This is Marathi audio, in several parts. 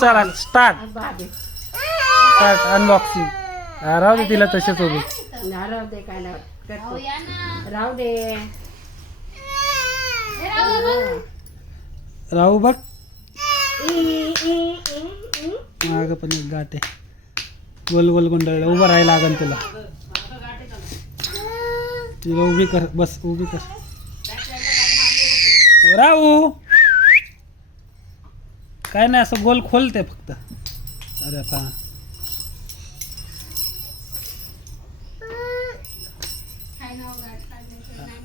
चला स्टार्ट अनबॉक्सिंग. राहू दे तिला तसेच उभी. राहू दे काय नाही राहू दे. राहू बघ माग पण एक गाठ आहे. गोल गोल गुंडाळलं. उभं राहायला लागल तुला. तिला उभी कर. बस उभी कर. राहू काय नाही असं गोल खोलते फक्त. अरे पा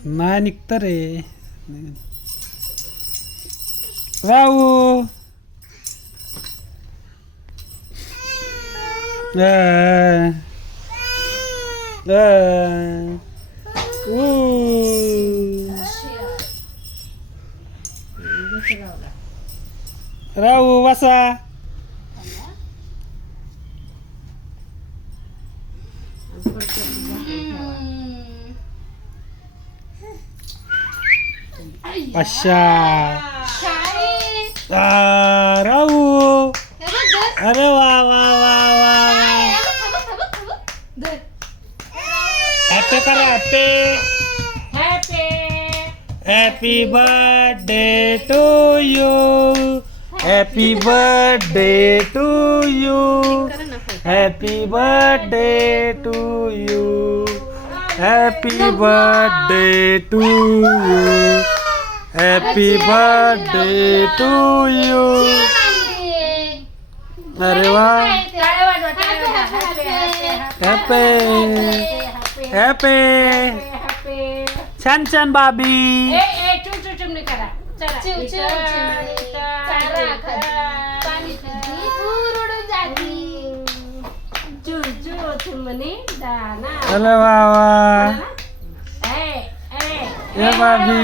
नाही निघत रे. राहू राहू बसा. अच्छा राहू. अरे वा वा वा वा. हॅपी करा. Happy happy birthday to you. Happy birthday to you. Happy birthday to you. Happy birthday to you. Happy birthday to you. अरे वा. Happy happy. छान छान बाबी. अरे वा वा. ए बाबी.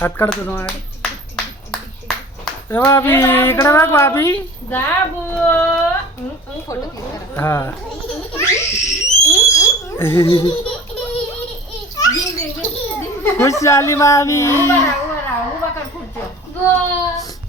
हात काढतो तुम्हाला. ए बाबी इकडे बघ बाबी. हा खुश झाली बाबी.